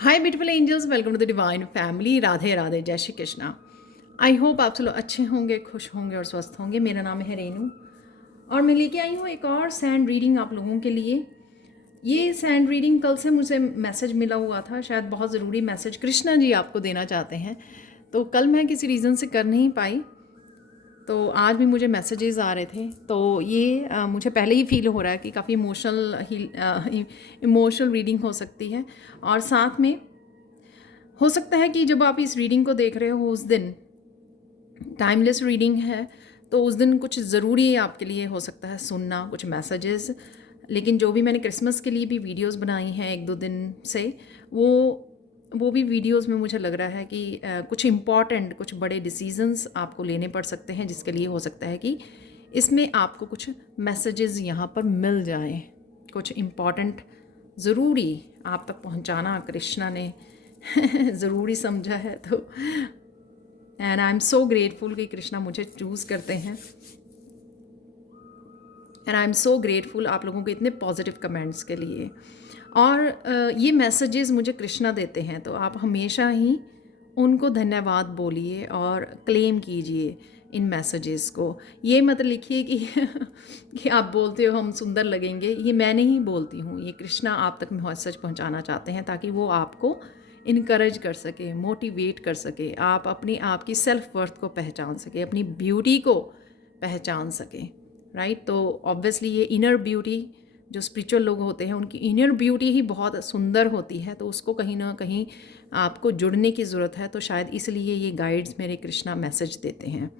Hi beautiful angels, welcome to the divine family. Radhe Radhe, जय Shri Krishna. I hope आप सब लोग अच्छे होंगे, खुश होंगे और स्वस्थ होंगे। मेरा नाम है रेनू और मैं लेके आई हूँ एक और सैंड रीडिंग आप लोगों के लिए। ये सैंड रीडिंग कल से मुझे मैसेज मिला हुआ था, शायद बहुत ज़रूरी मैसेज कृष्णा जी आपको देना चाहते हैं। तो कल मैं किसी रीज़न से कर नहीं पाई, तो आज भी मुझे मैसेजेस आ रहे थे। तो ये मुझे पहले ही फील हो रहा है कि काफ़ी इमोशनल रीडिंग हो सकती है। और साथ में हो सकता है कि जब आप इस रीडिंग को देख रहे हो उस दिन टाइमलेस रीडिंग है, तो उस दिन कुछ ज़रूरी आपके लिए हो सकता है सुनना कुछ मैसेजेस। लेकिन जो भी मैंने क्रिसमस के लिए भी वीडियोस बनाई हैं एक दो दिन से, वो भी वीडियोस में मुझे लग रहा है कि कुछ इम्पॉर्टेंट कुछ बड़े डिसीजंस आपको लेने पड़ सकते हैं, जिसके लिए हो सकता है कि इसमें आपको कुछ मैसेजेस यहाँ पर मिल जाएं। कुछ इम्पॉर्टेंट ज़रूरी आप तक पहुँचाना कृष्णा ने ज़रूरी समझा है। तो and I am so grateful कि कृष्णा मुझे चूज़ करते हैं। And I am so grateful आप लोगों के इतने पॉजिटिव कमेंट्स के लिए। और ये मैसेजेस मुझे कृष्णा देते हैं, तो आप हमेशा ही उनको धन्यवाद बोलिए और क्लेम कीजिए इन मैसेजेस को। ये मत लिखिए कि कि आप बोलते हो हम सुंदर लगेंगे, ये मैं नहीं बोलती हूँ, ये कृष्णा आप तक मैसेज पहुँचाना चाहते हैं ताकि वो आपको इनकरेज कर सके, मोटिवेट कर सके, आप अपनी आप की सेल्फ वर्थ को पहचान सके, अपनी ब्यूटी को पहचान सके, राइट। तो ऑब्वियसली ये इनर ब्यूटी, जो स्पिरिचुअल लोग होते हैं उनकी इनर ब्यूटी ही बहुत सुंदर होती है, तो उसको कहीं ना कहीं आपको जुड़ने की ज़रूरत है। तो शायद इसलिए ये गाइड्स मेरे कृष्णा मैसेज देते हैं।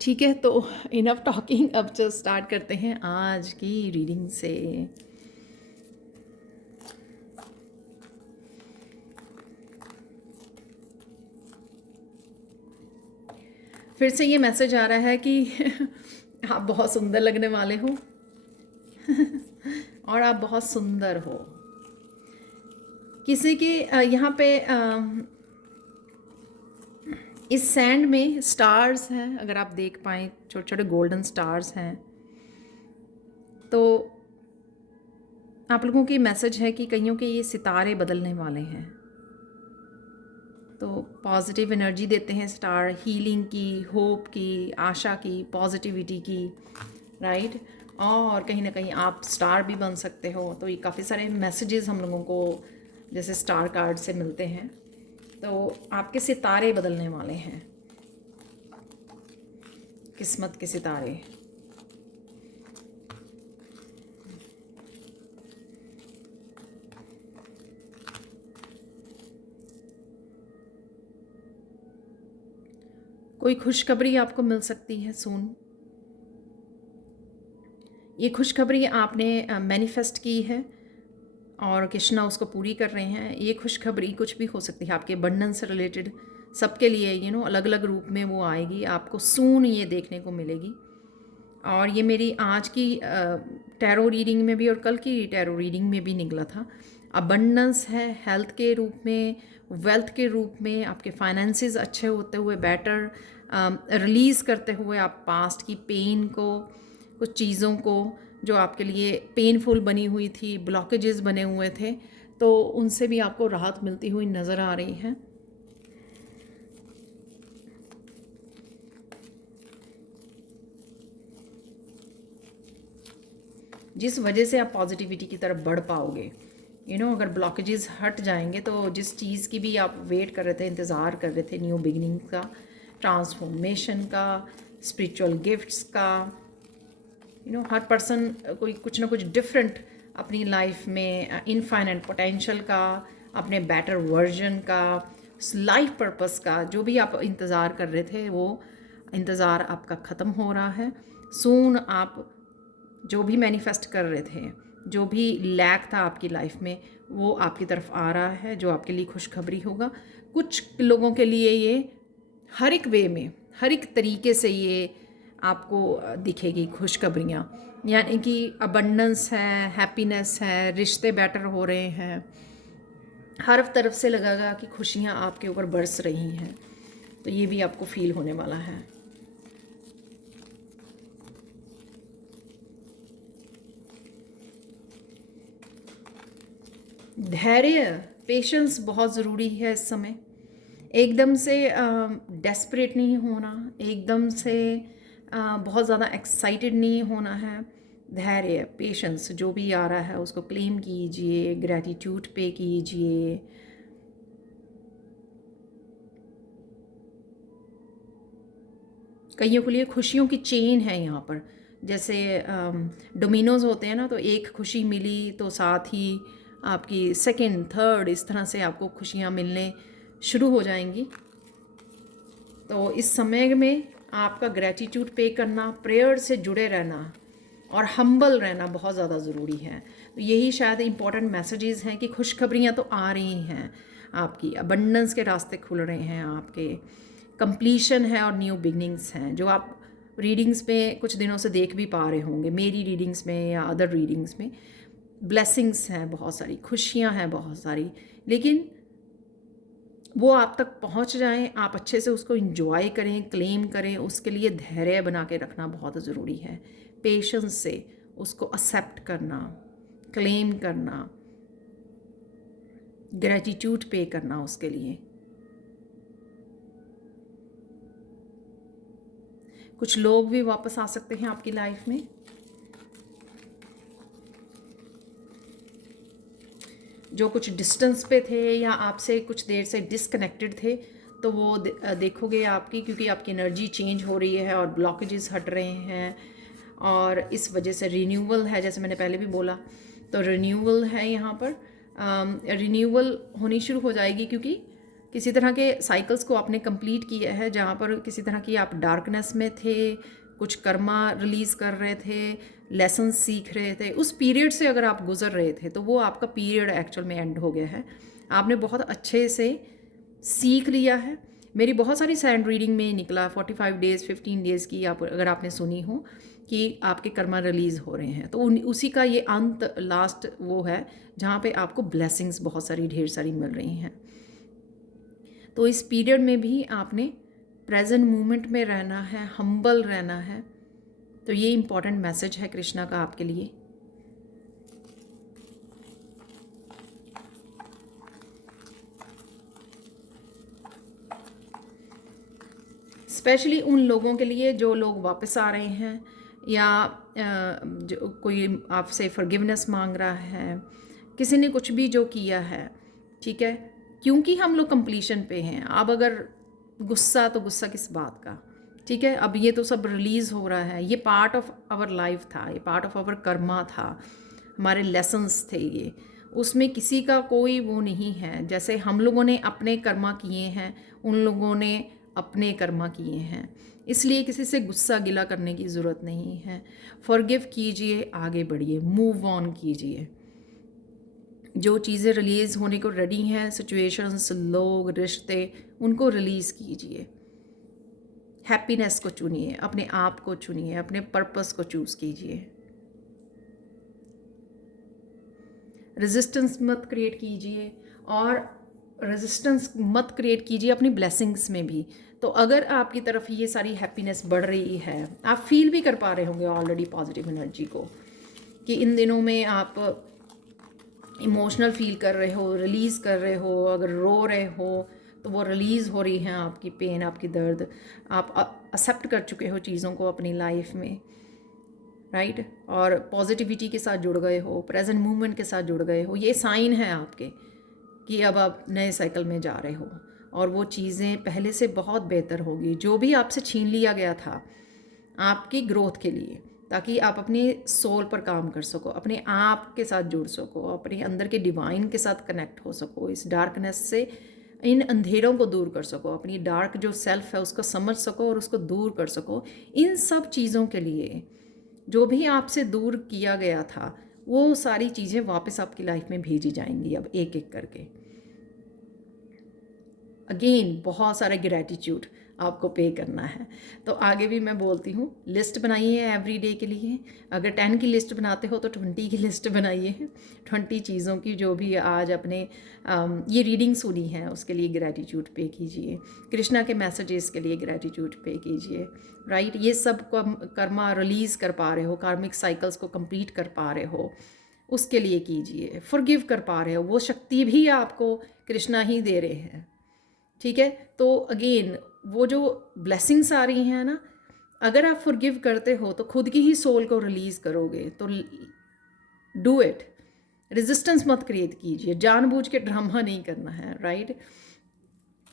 ठीक है, तो इनफ टॉकिंग, अब जो स्टार्ट करते हैं आज की रीडिंग से। फिर से ये मैसेज आ रहा है कि आप बहुत सुंदर लगने वाले हो और आप बहुत सुंदर हो। किसी के यहाँ पे इस सैंड में स्टार्स हैं, अगर आप देख पाएँ छोटे छोटे गोल्डन स्टार्स हैं। तो आप लोगों की मैसेज है कि कईयों के ये सितारे बदलने वाले हैं। तो पॉजिटिव एनर्जी देते हैं स्टार, हीलिंग की, होप की, आशा की, पॉजिटिविटी की, राइट। और कहीं ना कहीं आप स्टार भी बन सकते हो। तो ये काफ़ी सारे मैसेजेस हम लोगों को जैसे स्टार कार्ड से मिलते हैं। तो आपके सितारे बदलने वाले हैं, किस्मत के सितारे। कोई खुशखबरी आपको मिल सकती है सून। ये खुशखबरी आपने मैनिफेस्ट की है और कृष्णा उसको पूरी कर रहे हैं। ये खुशखबरी कुछ भी हो सकती है, आपके बंधन से रिलेटेड सबके लिए अलग अलग रूप में वो आएगी, आपको सून ये देखने को मिलेगी। और ये मेरी आज की टैरो रीडिंग में भी और कल की टैरो रीडिंग में भी निकला था। अबंडेंस है हेल्थ के रूप में, वेल्थ के रूप में, आपके फाइनेंसेस अच्छे होते हुए, बेटर रिलीज़ करते हुए आप पास्ट की पेन को, कुछ चीज़ों को जो आपके लिए पेनफुल बनी हुई थी, ब्लॉकेजेस बने हुए थे, तो उनसे भी आपको राहत मिलती हुई नज़र आ रही है। जिस वजह से आप पॉजिटिविटी की तरफ बढ़ पाओगे। अगर ब्लॉकेजेस हट जाएंगे तो जिस चीज़ की भी आप वेट कर रहे थे, इंतज़ार कर रहे थे, न्यू बिगिनिंग का, ट्रांसफॉर्मेशन का, स्पिरिचुअल गिफ्ट्स का, हर पर्सन कोई कुछ ना कुछ डिफरेंट अपनी लाइफ में, इनफाइनाइट पोटेंशियल का, अपने बेटर वर्जन का, लाइफ पर्पस का, जो भी आप इंतज़ार कर रहे थे वो इंतज़ार आपका ख़त्म हो रहा है। सून आप जो भी मैनिफेस्ट कर रहे थे, जो भी लैक था आपकी लाइफ में, वो आपकी तरफ आ रहा है, जो आपके लिए खुशखबरी होगा। कुछ लोगों के लिए ये हर एक वे में, हर एक तरीके से ये आपको दिखेगी खुशखबरियाँ। यानी कि अबंडेंस है, हैप्पीनेस है, रिश्ते बेटर हो रहे हैं, हर तरफ से लगेगा कि खुशियाँ आपके ऊपर बरस रही हैं। तो ये भी आपको फील होने वाला है। धैर्य, पेशेंस बहुत ज़रूरी है इस समय। एकदम से डेस्परेट नहीं होना, एकदम से बहुत ज़्यादा एक्साइटेड नहीं होना है। धैर्य, पेशेंस, जो भी आ रहा है उसको क्लेम कीजिए, ग्रैटिट्यूड पे कीजिए। कईयों के लिए खुशियों की चेन है यहाँ पर, जैसे डोमिनोज होते हैं ना, तो एक खुशी मिली तो साथ ही आपकी सेकंड, थर्ड, इस तरह से आपको खुशियाँ मिलने शुरू हो जाएंगी। तो इस समय में आपका ग्रैटिट्यूड पे करना, प्रेयर से जुड़े रहना और हम्बल रहना बहुत ज़्यादा ज़रूरी है। तो यही शायद इंपॉर्टेंट मैसेजेस हैं कि खुशखबरियाँ तो आ रही हैं, आपकी अबंडेंस के रास्ते खुल रहे हैं, आपके कंप्लीशन है और न्यू बिगनिंग्स हैं, जो आप रीडिंग्स में कुछ दिनों से देख भी पा रहे होंगे, मेरी रीडिंग्स में या अदर रीडिंग्स में। ब्लेसिंग्स हैं बहुत सारी, खुशियाँ हैं बहुत सारी, लेकिन वो आप तक पहुंच जाएं, आप अच्छे से उसको इंजॉय करें, क्लेम करें, उसके लिए धैर्य बना के रखना बहुत ज़रूरी है। पेशेंस से उसको एक्सेप्ट करना, क्लेम करना, ग्रेटिट्यूड पे करना उसके लिए। कुछ लोग भी वापस आ सकते हैं आपकी लाइफ में। जो कुछ डिस्टेंस पे थे या आपसे कुछ देर से डिसकनेक्टेड थे, तो वो देखोगे आपकी, क्योंकि आपकी एनर्जी चेंज हो रही है और ब्लॉकेजेस हट रहे हैं, और इस वजह से रिन्यूअल है, जैसे मैंने पहले भी बोला। तो रिन्यूअल है यहाँ पर, रिन्यूअल होनी शुरू हो जाएगी, क्योंकि किसी तरह के साइकिल्स को आपने कंप्लीट किया है, जहाँ पर किसी तरह की आप डार्कनेस में थे, कुछ कर्मा रिलीज़ कर रहे थे, लेसन सीख रहे थे, उस पीरियड से अगर आप गुजर रहे थे तो वो आपका पीरियड एक्चुअल में एंड हो गया है। आपने बहुत अच्छे से सीख लिया है। मेरी बहुत सारी सैंड रीडिंग में निकला 45 डेज़ 15 डेज़ की, आप अगर आपने सुनी हो कि आपके कर्मा रिलीज़ हो रहे हैं, तो उसी का ये अंत, लास्ट वो है जहाँ पे आपको ब्लेसिंग्स बहुत सारी, ढेर सारी मिल रही हैं। तो इस पीरियड में भी आपने प्रेजेंट मोमेंट में रहना है, हम्बल रहना है। तो ये इम्पॉर्टेंट मैसेज है कृष्णा का आपके लिए। स्पेशली उन लोगों के लिए जो लोग वापस आ रहे हैं, या जो कोई आपसे फॉरगिवनेस मांग रहा है, किसी ने कुछ भी जो किया है, ठीक है, क्योंकि हम लोग कंप्लीशन पे हैं। अब अगर गुस्सा, तो गुस्सा किस बात का, ठीक है। अब ये तो सब रिलीज़ हो रहा है, ये पार्ट ऑफ आवर लाइफ था, ये पार्ट ऑफ आवर कर्मा था, हमारे लेसन्स थे ये, उसमें किसी का कोई वो नहीं है। जैसे हम लोगों ने अपने कर्मा किए हैं, उन लोगों ने अपने कर्मा किए हैं, इसलिए किसी से गुस्सा गिला करने की ज़रूरत नहीं है। फॉरगिव कीजिए, आगे बढ़िए, मूव ऑन कीजिए। जो चीज़ें रिलीज़ होने को रेडी हैं, सिचुएशंस, लोग, रिश्ते, उनको रिलीज़ कीजिए। हैप्पीनेस को चुनिए, अपने आप को चुनिए, अपने पर्पस को चूज़ कीजिए। रेजिस्टेंस मत क्रिएट कीजिए, और रेजिस्टेंस मत क्रिएट कीजिए अपनी ब्लेसिंग्स में भी। तो अगर आपकी तरफ ये सारी हैप्पीनेस बढ़ रही है, आप फील भी कर पा रहे होंगे ऑलरेडी पॉजिटिव एनर्जी को, कि इन दिनों में आप इमोशनल फील कर रहे हो, रिलीज़ कर रहे हो, अगर रो रहे हो तो वो रिलीज़ हो रही है आपकी पेन, आपकी दर्द, आप एक्सेप्ट कर चुके हो चीज़ों को अपनी लाइफ में, राइट। और पॉजिटिविटी के साथ जुड़ गए हो, प्रेजेंट मूवमेंट के साथ जुड़ गए हो। ये साइन है आपके कि अब आप नए साइकिल में जा रहे हो, और वो चीज़ें पहले से बहुत बेहतर होगी। जो भी आपसे छीन लिया गया था आपकी ग्रोथ के लिए, ताकि आप अपने सोल पर काम कर सको, अपने आप के साथ जुड़ सको, अपने अंदर के डिवाइन के साथ कनेक्ट हो सको, इस डार्कनेस से, इन अंधेरों को दूर कर सको, अपनी डार्क जो सेल्फ है उसको समझ सको और उसको दूर कर सको। इन सब चीज़ों के लिए जो भी आपसे दूर किया गया था, वो सारी चीज़ें वापस आपकी लाइफ में भेजी जाएंगी अब एक एक करके। अगेन बहुत सारा ग्रैटिट्यूड आपको पे करना है। तो आगे भी मैं बोलती हूँ, लिस्ट बनाइए एवरी डे के लिए। अगर 10 की लिस्ट बनाते हो तो 20 की लिस्ट बनाइए, 20 चीज़ों की जो भी आज अपने ये रीडिंग सुनी है उसके लिए ग्रैटिट्यूड पे कीजिए, कृष्णा के मैसेजेस के लिए ग्रैटिट्यूड पे कीजिए, राइट। ये सब कर्मा रिलीज़ कर पा रहे हो, कार्मिक साइकिल्स को कंप्लीट कर पा रहे हो, उसके लिए कीजिए। फॉरगिव कर पा रहे हो, वो शक्ति भी आपको कृष्णा ही दे रहे हैं, ठीक है। तो अगेन वो जो ब्लेसिंग्स आ रही हैं ना, अगर आप फॉरगिव करते हो तो खुद की ही सोल को रिलीज़ करोगे। तो डू इट, रेजिस्टेंस मत क्रिएट कीजिए, जानबूझ के ड्रामा नहीं करना है, राइट।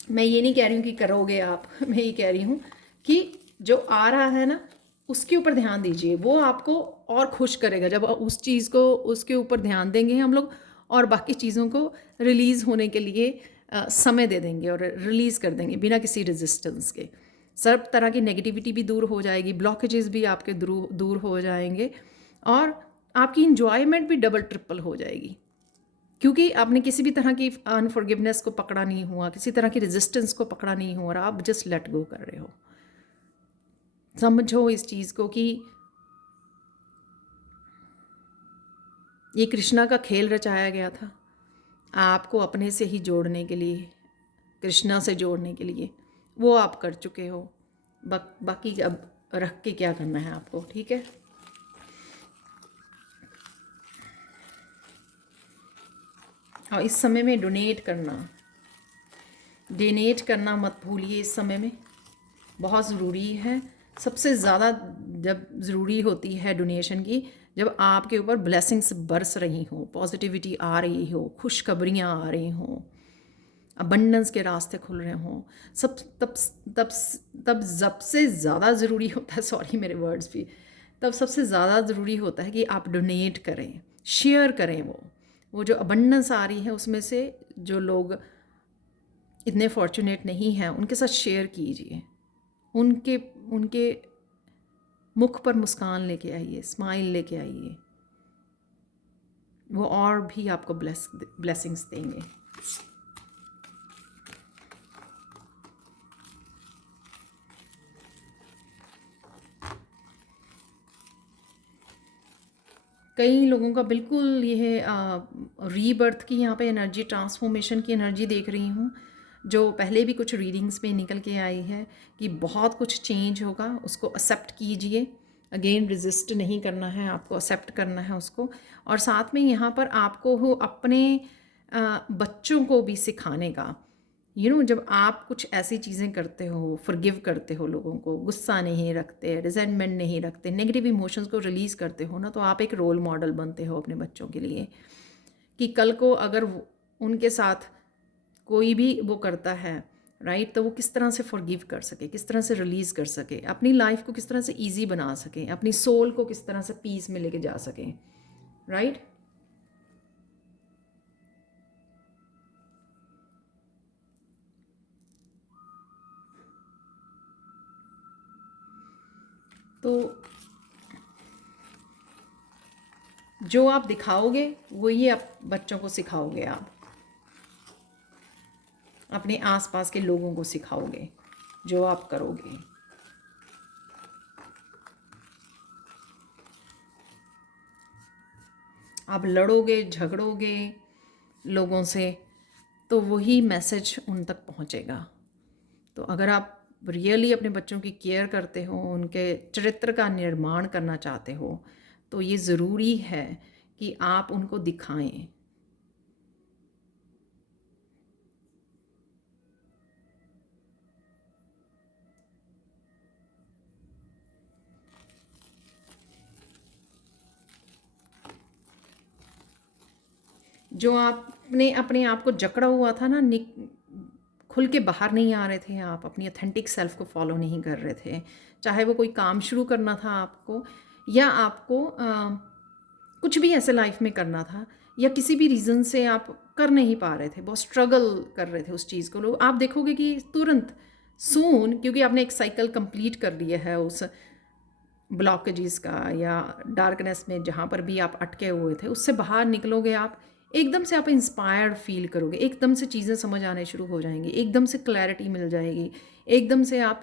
मैं ये नहीं कह रही हूँ कि करोगे आप मैं ये कह रही हूँ कि जो आ रहा है ना उसके ऊपर ध्यान दीजिए, वो आपको और खुश करेगा जब उस चीज़ को उसके ऊपर ध्यान देंगे हम लोग, और बाकी चीज़ों को रिलीज़ होने के लिए समय दे देंगे और रिलीज़ कर देंगे बिना किसी रेजिस्टेंस के। सब तरह की नेगेटिविटी भी दूर हो जाएगी, ब्लॉकेजेस भी आपके दूर हो जाएंगे, और आपकी इंजॉयमेंट भी डबल ट्रिपल हो जाएगी, क्योंकि आपने किसी भी तरह की अनफॉरगिवनेस को पकड़ा नहीं हुआ, किसी तरह की रेजिस्टेंस को पकड़ा नहीं हुआ, और आप जस्ट लेट गो कर रहे हो। समझो इस चीज़ को कि ये कृष्णा का खेल रचाया गया था आपको अपने से ही जोड़ने के लिए, कृष्णा से जोड़ने के लिए। वो आप कर चुके हो, बाकी अब रख के क्या करना है आपको, ठीक है। और इस समय में डोनेट करना मत भूलिए, इस समय में बहुत ज़रूरी है। सबसे ज़्यादा जब ज़रूरी होती है डोनेशन की, जब आपके ऊपर ब्लेसिंग्स बरस रही हो, पॉजिटिविटी आ रही हो, खुशखबरियाँ आ रही हों, अबंडेंस के रास्ते खुल रहे हों, सब तब तब तब सबसे ज़्यादा ज़रूरी होता है, सॉरी मेरे वर्ड्स भी, तब सबसे ज़्यादा ज़रूरी होता है कि आप डोनेट करें, शेयर करें। वो जो अबंडेंस आ रही है उसमें से जो लोग इतने फॉर्चुनेट नहीं हैं उनके साथ शेयर कीजिए, उनके उनके मुख पर मुस्कान लेके आइए, स्माइल लेके आइए, वो और भी आपको ब्लेसिंग्स देंगे। कई लोगों का बिल्कुल यह रीबर्थ की यहाँ पे एनर्जी, ट्रांसफॉर्मेशन की एनर्जी देख रही हूँ, जो पहले भी कुछ रीडिंग्स में निकल के आई है कि बहुत कुछ चेंज होगा। उसको एक्सेप्ट कीजिए, अगेन रेजिस्ट नहीं करना है, आपको एक्सेप्ट करना है उसको। और साथ में यहाँ पर आपको हो अपने बच्चों को भी सिखाने का, जब आप कुछ ऐसी चीज़ें करते हो, फॉरगिव करते हो लोगों को, गुस्सा नहीं रखते, रिजेंटमेंट नहीं रखते, नेगेटिव इमोशंस को रिलीज़ करते हो ना, तो आप एक रोल मॉडल बनते हो अपने बच्चों के लिए, कि कल को अगर उनके साथ कोई भी वो करता है, राइट, तो वो किस तरह से फॉरगिव कर सके, किस तरह से रिलीज़ कर सके, अपनी लाइफ को किस तरह से ईजी बना सके, अपनी सोल को किस तरह से पीस में लेके जा सके, राइट। तो जो आप दिखाओगे वही आप बच्चों को सिखाओगे, आप अपने आसपास के लोगों को सिखाओगे जो आप करोगे। आप लड़ोगे, झगड़ोगे लोगों से, तो वही मैसेज उन तक पहुंचेगा। तो अगर आप रियली अपने बच्चों की केयर करते हो, उनके चरित्र का निर्माण करना चाहते हो, तो ये ज़रूरी है कि आप उनको दिखाएं। जो आपने अपने आप को जकड़ा हुआ था ना, खुल के बाहर नहीं आ रहे थे, आप अपनी ऑथेंटिक सेल्फ को फॉलो नहीं कर रहे थे, चाहे वो कोई काम शुरू करना था आपको, या आपको कुछ भी ऐसे लाइफ में करना था, या किसी भी रीज़न से आप कर नहीं पा रहे थे, बहुत स्ट्रगल कर रहे थे उस चीज़ को, लोग आप देखोगे कि तुरंत सून, क्योंकि आपने एक साइकिल कंप्लीट कर लिया है उस ब्लॉकेजेस का या डार्कनेस में जहाँ पर भी आप अटके हुए थे, उससे बाहर निकलोगे आप, एकदम से आप इंस्पायर्ड फील करोगे, एकदम से चीज़ें समझ आने शुरू हो जाएंगी, एकदम से क्लैरिटी मिल जाएगी, एकदम से आप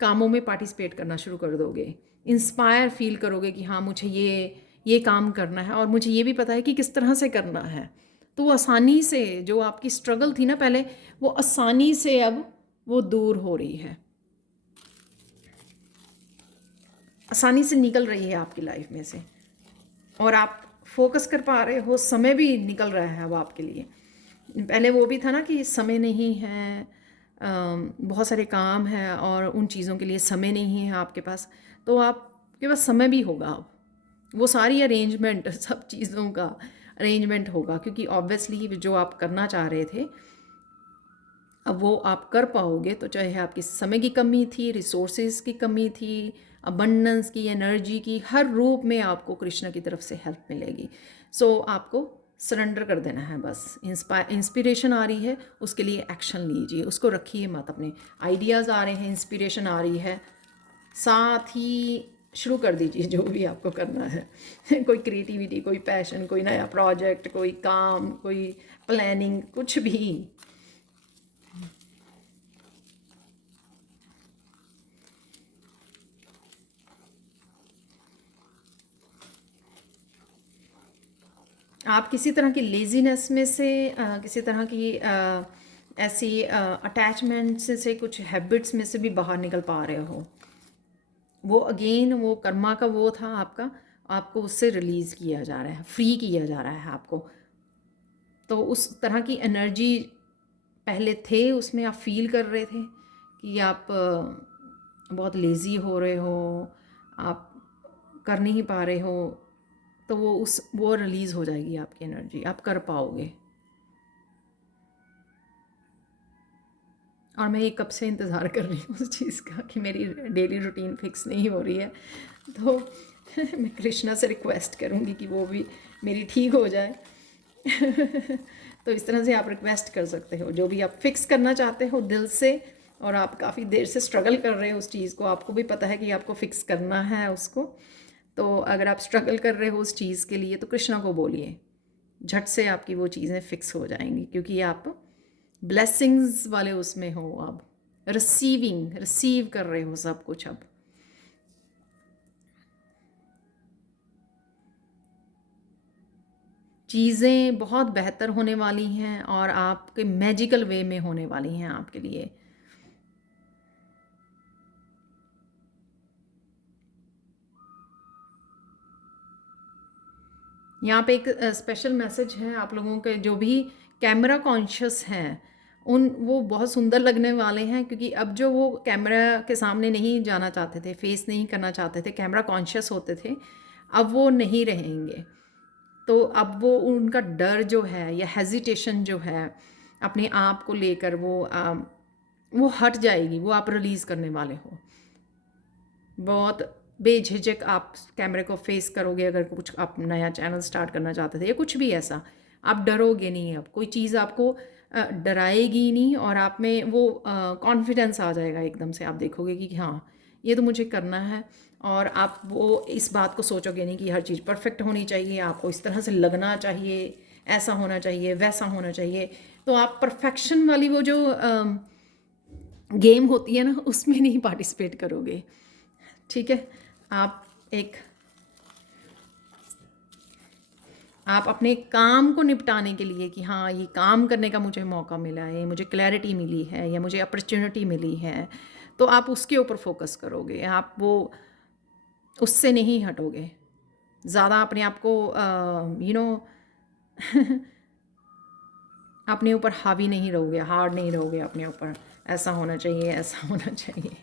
कामों में पार्टिसिपेट करना शुरू कर दोगे, इंस्पायर फील करोगे कि हाँ मुझे ये काम करना है और मुझे ये भी पता है कि किस तरह से करना है। तो वो आसानी से, जो आपकी स्ट्रगल थी ना पहले, वो आसानी से अब वो दूर हो रही है, आसानी से निकल रही है आपकी लाइफ में से, और आप फोकस कर पा रहे हो, समय भी निकल रहा है अब आपके लिए। पहले वो भी था ना कि समय नहीं है, बहुत सारे काम हैं और उन चीज़ों के लिए समय नहीं है आपके पास, तो आपके पास समय भी होगा अब। वो सारी अरेंजमेंट सब चीज़ों का अरेंजमेंट होगा, क्योंकि ऑब्वियसली जो आप करना चाह रहे थे अब वो आप कर पाओगे। तो चाहे आपकी समय की कमी थी, रिसोर्सेज की कमी थी, अबंडेंस की, एनर्जी की, हर रूप में आपको कृष्णा की तरफ से हेल्प मिलेगी। सो आपको सरेंडर कर देना है बस। इंस्पिरेशन आ रही है, उसके लिए एक्शन लीजिए, उसको रखिए मत। अपने आइडियाज़ आ रहे हैं, इंस्पिरेशन आ रही है, साथ ही शुरू कर दीजिए जो भी आपको करना है कोई क्रिएटिविटी, कोई पैशन, कोई नया प्रोजेक्ट, कोई काम, कोई प्लानिंग, कुछ भी। आप किसी तरह की लेज़ीनेस में से किसी तरह की ऐसी अटैचमेंट से कुछ हैबिट्स में से भी बाहर निकल पा रहे हो। वो अगेन वो कर्मा का वो था आपका, आपको उससे रिलीज़ किया जा रहा है, फ्री किया जा रहा है आपको। तो उस तरह की एनर्जी पहले थे, उसमें आप फील कर रहे थे कि आप बहुत लेज़ी हो रहे हो, आप कर नहीं पा रहे हो, तो वो रिलीज़ हो जाएगी आपकी एनर्जी, आप कर पाओगे। और मैं ये कब से इंतज़ार कर रही हूँ उस चीज़ का कि मेरी डेली रूटीन फिक्स नहीं हो रही है, तो मैं कृष्णा से रिक्वेस्ट करूँगी कि वो भी मेरी ठीक हो जाए तो इस तरह से आप रिक्वेस्ट कर सकते हो जो भी आप फिक्स करना चाहते हो दिल से, और आप काफ़ी देर से स्ट्रगल कर रहे हो उस चीज़ को, आपको भी पता है कि आपको फिक्स करना है उसको। तो अगर आप स्ट्रगल कर रहे हो उस चीज़ के लिए, तो कृष्णा को बोलिए, झट से आपकी वो चीज़ें फिक्स हो जाएंगी, क्योंकि आप ब्लेसिंग्स वाले उसमें हो, आप रिसीव कर रहे हो सब कुछ अब। चीज़ें बहुत बेहतर होने वाली हैं और आपके मैजिकल वे में होने वाली हैं आपके लिए। यहाँ पे एक स्पेशल मैसेज है आप लोगों के जो भी कैमरा कॉन्शियस हैं, वो बहुत सुंदर लगने वाले हैं, क्योंकि अब जो वो कैमरा के सामने नहीं जाना चाहते थे, फेस नहीं करना चाहते थे, कैमरा कॉन्शियस होते थे, अब वो नहीं रहेंगे। तो अब वो उनका डर जो है या हेजिटेशन जो है अपने आप को लेकर, वो हट जाएगी, वो आप रिलीज़ करने वाले हो। बहुत बेझिझक आप कैमरे को फेस करोगे, अगर कुछ आप नया चैनल स्टार्ट करना चाहते थे या कुछ भी ऐसा, आप डरोगे नहीं। अब कोई चीज़ आपको डराएगी नहीं, और आप में वो कॉन्फिडेंस आ जाएगा एकदम से। आप देखोगे कि हाँ, ये तो मुझे करना है, और आप वो इस बात को सोचोगे नहीं कि हर चीज़ परफेक्ट होनी चाहिए, आपको इस तरह से लगना चाहिए, ऐसा होना चाहिए, वैसा होना चाहिए। तो आप परफेक्शन वाली वो जो गेम होती है ना, उसमें नहीं पार्टिसिपेट करोगे। ठीक है। आप एक आप अपने काम को निपटाने के लिए कि हाँ, ये काम करने का मुझे मौका मिला है, मुझे क्लैरिटी मिली है या मुझे अपॉर्चुनिटी मिली है, तो आप उसके ऊपर फोकस करोगे, आप वो उससे नहीं हटोगे। ज़्यादा अपने आप को अपने ऊपर हावी नहीं रहोगे, हार्ड नहीं रहोगे अपने ऊपर, ऐसा होना चाहिए, ऐसा होना चाहिए।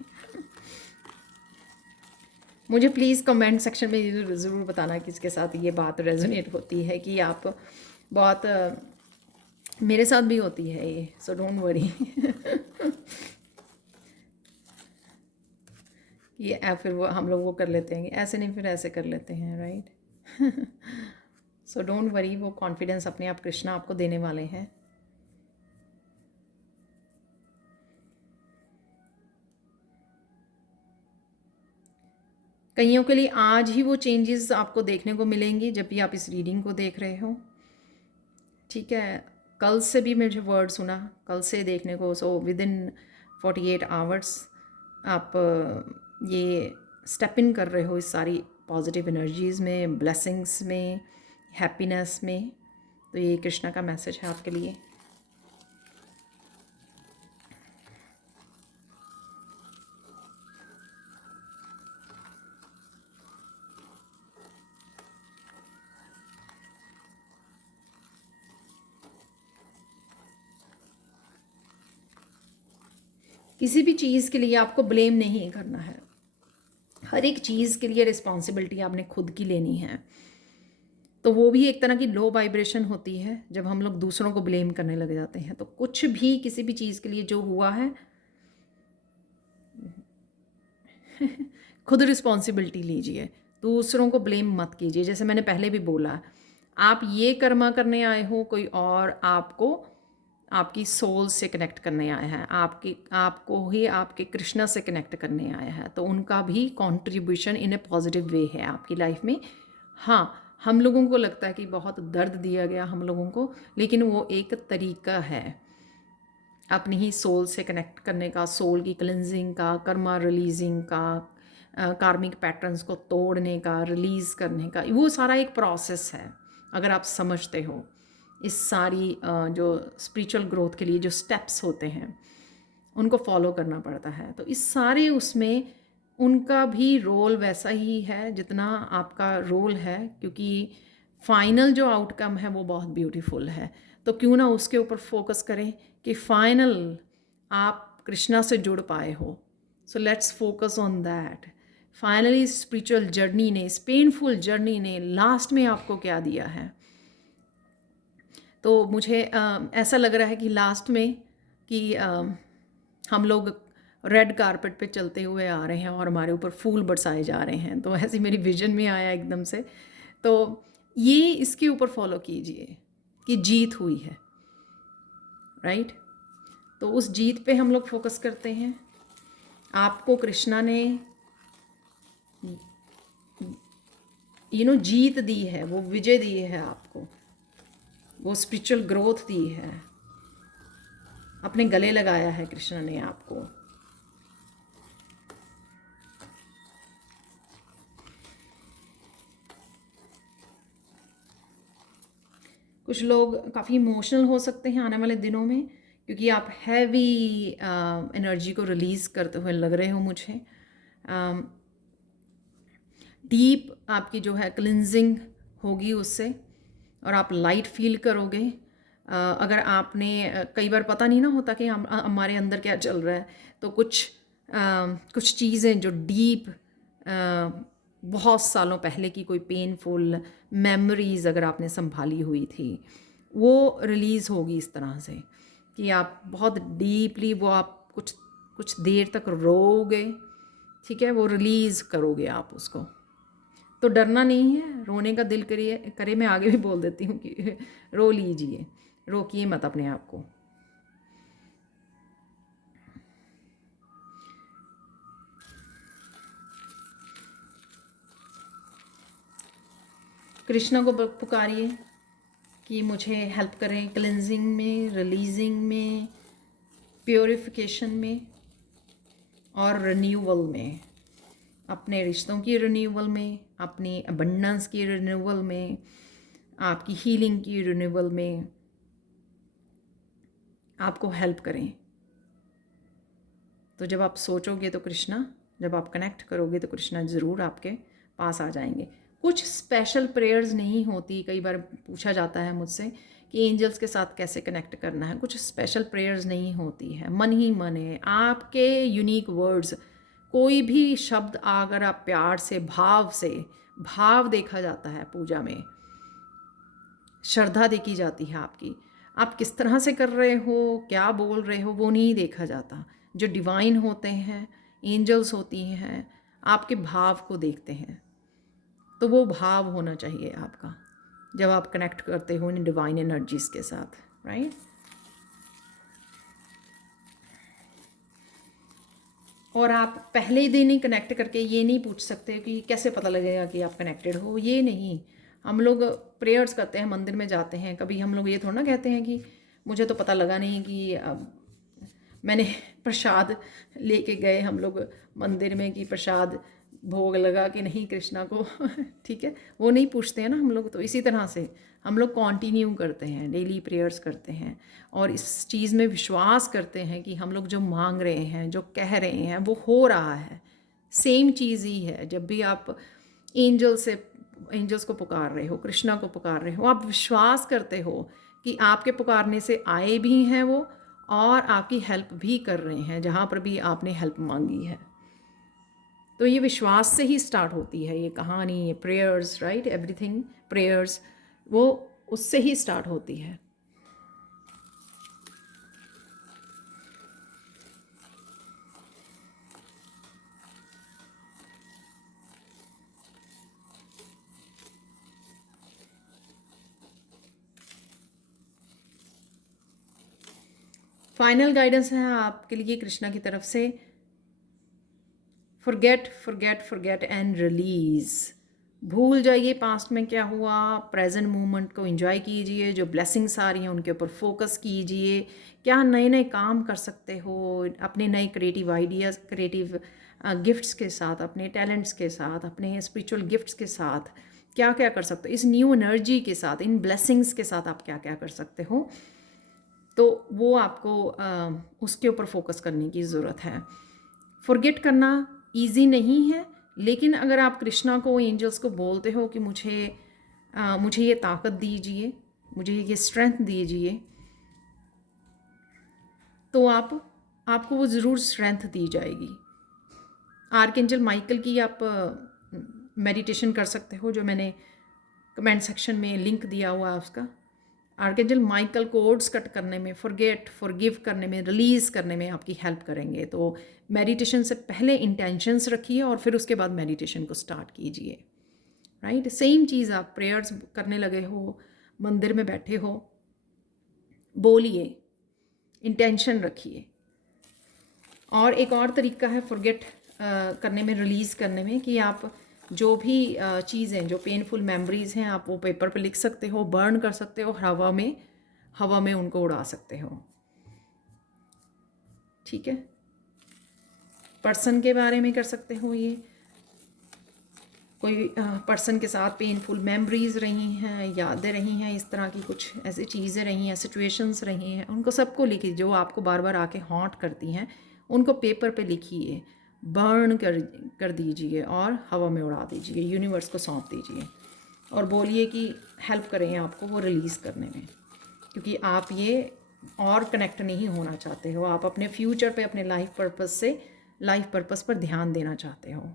मुझे प्लीज़ कमेंट सेक्शन में ज़रूर बताना किसके साथ ये बात रेजोनेट होती है, कि आप बहुत मेरे साथ भी होती है ये, सो डोंट वरी ये फिर वो हम लोग वो कर लेते हैं, ऐसे नहीं फिर ऐसे कर लेते हैं, राइट सो डोंट वरी, वो कॉन्फिडेंस अपने आप कृष्णा आपको देने वाले हैं। कईयों के लिए आज ही वो चेंजेस आपको देखने को मिलेंगी जब भी आप इस रीडिंग को देख रहे हो। ठीक है, कल से भी मुझे वर्ड सुना, कल से देखने को, सो विद इन 48 आवर्स आप ये स्टेप इन कर रहे हो इस सारी पॉजिटिव एनर्जीज़ में, ब्लेसिंग्स में, हैप्पीनेस में। तो ये कृष्णा का मैसेज है आपके लिए। किसी भी चीज़ के लिए आपको ब्लेम नहीं करना है। हर एक चीज़ के लिए रिस्पॉन्सिबिलिटी आपने खुद की लेनी है। तो वो भी एक तरह की लो वाइब्रेशन होती है जब हम लोग दूसरों को ब्लेम करने लग जाते हैं। तो कुछ भी किसी भी चीज़ के लिए जो हुआ है खुद रिस्पॉन्सिबिलिटी लीजिए, दूसरों को ब्लेम मत कीजिए। जैसे मैंने पहले भी बोला, आप ये कर्मा करने आए हो, कोई और आपको आपकी सोल से कनेक्ट करने आया है, आपको ही आपके कृष्णा से कनेक्ट करने आया है, तो उनका भी contribution in A positive way है आपकी लाइफ में। हाँ, हम लोगों को लगता है कि बहुत दर्द दिया गया हम लोगों को, लेकिन वो एक तरीका है अपनी ही सोल से कनेक्ट करने का, सोल की क्लिनजिंग का, कर्मा रिलीजिंग का, कार्मिक पैटर्न्स को तोड़ने का, रिलीज़ करने का। वो सारा एक प्रोसेस है। अगर आप समझते हो इस सारी जो स्पिरिचुअल ग्रोथ के लिए जो स्टेप्स होते हैं उनको फॉलो करना पड़ता है, तो इस सारे उसमें उनका भी रोल वैसा ही है जितना आपका रोल है, क्योंकि फाइनल जो आउटकम है वो बहुत ब्यूटीफुल है। तो क्यों ना उसके ऊपर फोकस करें कि फाइनल आप कृष्णा से जुड़ पाए हो। So let's focus on that. Finally spiritual journey ने, इस पेनफुल जर्नी ने लास्ट में आपको क्या दिया है। तो मुझे ऐसा लग रहा है कि लास्ट में कि हम लोग रेड कारपेट पे चलते हुए आ रहे हैं और हमारे ऊपर फूल बरसाए जा रहे हैं। तो ऐसे मेरी विजन में आया एकदम से। तो ये इसके ऊपर फॉलो कीजिए कि जीत हुई है, राइट। तो उस जीत पे हम लोग फोकस करते हैं। आपको कृष्णा ने जीत दी है, वो विजय दी है आपको, वो स्पिरिचुअल ग्रोथ दी है, अपने गले लगाया है कृष्णा ने आपको। कुछ लोग काफ़ी इमोशनल हो सकते हैं आने वाले दिनों में, क्योंकि आप हैवी एनर्जी को रिलीज़ करते हुए लग रहे हो मुझे। डीप आपकी जो है क्लिनजिंग होगी उससे, और आप लाइट फील करोगे। अगर आपने कई बार पता नहीं ना होता कि हमारे अंदर क्या चल रहा है, तो कुछ चीज़ें जो डीप बहुत सालों पहले की कोई पेनफुल मेमोरीज़ अगर आपने संभाली हुई थी, वो रिलीज़ होगी इस तरह से कि आप बहुत डीपली वो आप कुछ देर तक रोओगे, ठीक है, वो रिलीज़ करोगे आप उसको। तो डरना नहीं है, रोने का दिल करे मैं आगे भी बोल देती हूँ कि रो लीजिए, रोकिए मत अपने आप को। कृष्णा को पुकारिए कि मुझे हेल्प करें क्लिनजिंग में, रिलीजिंग में, प्योरिफिकेशन में और रिन्यूअल में, अपने रिश्तों की रिन्यूअल में, अपनी अबंडेंस की रिन्यूअल में, आपकी हीलिंग की रिन्यूअल में आपको हेल्प करें। तो जब आप सोचोगे तो कृष्णा, जब आप कनेक्ट करोगे तो कृष्णा ज़रूर आपके पास आ जाएंगे। कुछ स्पेशल प्रेयर्स नहीं होती, कई बार पूछा जाता है मुझसे कि एंजल्स के साथ कैसे कनेक्ट करना है। कुछ स्पेशल प्रेयर्स नहीं होती है, मन ही मन है, आपके यूनिक वर्ड्स। कोई भी शब्द अगर आप प्यार से, भाव देखा जाता है पूजा में, श्रद्धा देखी जाती है आपकी। आप किस तरह से कर रहे हो, क्या बोल रहे हो, वो नहीं देखा जाता। जो डिवाइन होते हैं, एंजल्स होती हैं, आपके भाव को देखते हैं। तो वो भाव होना चाहिए आपका जब आप कनेक्ट करते हो इन डिवाइन एनर्जीज के साथ, राइट। और आप पहले ही दिन ही कनेक्ट करके ये नहीं पूछ सकते कि कैसे पता लगेगा कि आप कनेक्टेड हो। ये नहीं, हम लोग प्रेयर्स करते हैं, मंदिर में जाते हैं, कभी हम लोग ये थोड़ा ना कहते हैं कि मुझे तो पता लगा नहीं कि मैंने प्रसाद लेके गए हम लोग मंदिर में कि प्रसाद भोग लगा कि नहीं कृष्णा को ठीक है, वो नहीं पूछते हैं ना हम लोग। तो इसी तरह से हम लोग कंटिन्यू करते हैं, डेली प्रेयर्स करते हैं और इस चीज़ में विश्वास करते हैं कि हम लोग जो मांग रहे हैं, जो कह रहे हैं, वो हो रहा है। सेम चीज़ ही है जब भी आप एंजल्स को पुकार रहे हो, कृष्णा को पुकार रहे हो, आप विश्वास करते हो कि आपके पुकारने से आए भी हैं वो और आपकी हेल्प भी कर रहे हैं जहाँ पर भी आपने हेल्प मांगी है। तो ये विश्वास से ही स्टार्ट होती है ये कहानी, ये प्रेयर्स, राइट, एवरीथिंग प्रेयर्स, वो उससे ही स्टार्ट होती है। फाइनल गाइडेंस है आपके लिए कृष्णा की तरफ से, forget forget forget and release. भूल जाइए पास्ट में क्या हुआ, प्रेजेंट मोमेंट को एंजॉय कीजिए, जो ब्लेसिंग्स आ रही हैं उनके ऊपर फोकस कीजिए, क्या नए नए काम कर सकते हो अपने नए क्रिएटिव आइडियाज़, क्रिएटिव गिफ्ट्स के साथ, अपने टैलेंट्स के साथ, अपने स्पिरिचुअल गिफ्ट्स के साथ क्या क्या कर सकते हो, इस न्यू एनर्जी के साथ, इन ब्लेसिंग्स के साथ आप क्या क्या कर सकते हो। तो वो आपको उसके ऊपर फोकस करने की ज़रूरत है। फॉरगेट करना इजी नहीं है, लेकिन अगर आप कृष्णा को, एंजल्स को बोलते हो कि मुझे ये ताकत दीजिए, मुझे ये स्ट्रेंथ दीजिए, तो आपको वो ज़रूर स्ट्रेंथ दी जाएगी। आर्कएंजल माइकल की आप मेडिटेशन कर सकते हो, जो मैंने कमेंट सेक्शन में लिंक दिया हुआ है उसका। आर्कएंजल माइकल कोड्स कट करने में, फॉरगेट फॉरगिव करने में, रिलीज़ करने में आपकी हेल्प करेंगे। तो मेडिटेशन से पहले इंटेंशंस रखिए और फिर उसके बाद मेडिटेशन को स्टार्ट कीजिए, राइट। सेम चीज़ आप प्रेयर्स करने लगे हो, मंदिर में बैठे हो, बोलिए, इंटेंशन रखिए। और एक और तरीका है फॉरगेट करने में, रिलीज़ करने में, कि आप जो भी चीज़ें, जो पेनफुल मेमोरीज़ हैं, आप वो पेपर पे लिख सकते हो, बर्न कर सकते हो, हवा में उनको उड़ा सकते हो, ठीक है। पर्सन के बारे में कर सकते हो, ये कोई पर्सन के साथ पेनफुल मेमोरीज़ रही हैं, यादें रही हैं, इस तरह की कुछ ऐसी चीज़ें रही हैं, सिचुएशंस रही हैं, उनको सबको लिखिए, जो आपको बार बार आके हॉन्ट करती हैं उनको पेपर पे लिखिए, बर्न कर दीजिए और हवा में उड़ा दीजिए, यूनिवर्स को सौंप दीजिए और बोलिए कि हेल्प करें आपको वो रिलीज़ करने में, क्योंकि आप ये और कनेक्ट नहीं होना चाहते हो, आप अपने फ्यूचर पे, अपने लाइफ पर्पस पर ध्यान देना चाहते हो।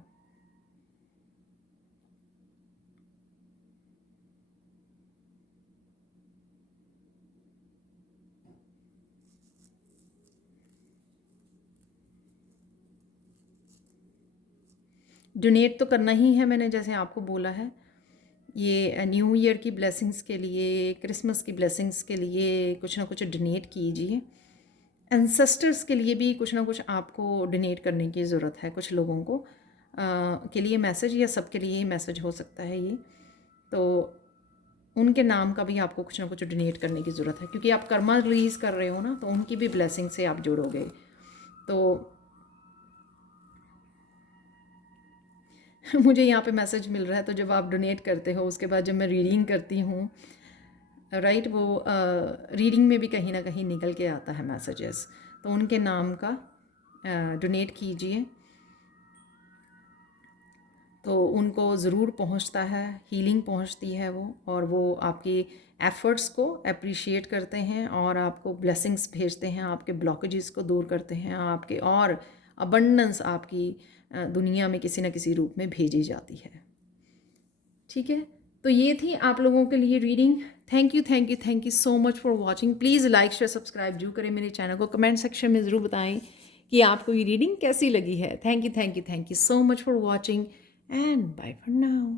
डोनेट तो करना ही है, मैंने जैसे आपको बोला है, ये न्यू ईयर की ब्लेसिंग्स के लिए, क्रिसमस की ब्लेसिंग्स के लिए कुछ ना कुछ डोनेट कीजिए। एंसेस्टर्स के लिए भी कुछ ना कुछ आपको डोनेट करने की ज़रूरत है, कुछ लोगों को के लिए मैसेज, या सबके लिए ही मैसेज हो सकता है ये, तो उनके नाम का भी आपको कुछ ना कुछ डोनेट करने की ज़रूरत है, क्योंकि आप कर्मा रिलीज़ कर रहे हो ना, तो उनकी भी ब्लेसिंग से आप जुड़ोगे। तो मुझे यहाँ पे मैसेज मिल रहा है, तो जब आप डोनेट करते हो उसके बाद जब मैं रीडिंग करती हूँ, राइट, वो रीडिंग में भी कहीं ना कहीं निकल के आता है मैसेजेस, तो उनके नाम का डोनेट कीजिए, तो उनको ज़रूर पहुँचता है, हीलिंग पहुँचती है वो, और वो आपकी एफ़र्ट्स को अप्रिशिएट करते हैं और आपको ब्लेसिंग्स भेजते हैं, आपके ब्लॉकेजेस को दूर करते हैं, आपके और अबंडेंस आपकी दुनिया में किसी न किसी रूप में भेजी जाती है, ठीक है। तो ये थी आप लोगों के लिए reading. Thank you so much for watching. Please like share subscribe जरूर करें मेरे चैनल को, कमेंट सेक्शन में ज़रूर बताएं कि आपको ये रीडिंग कैसी लगी है। Thank you so much for watching and bye for now.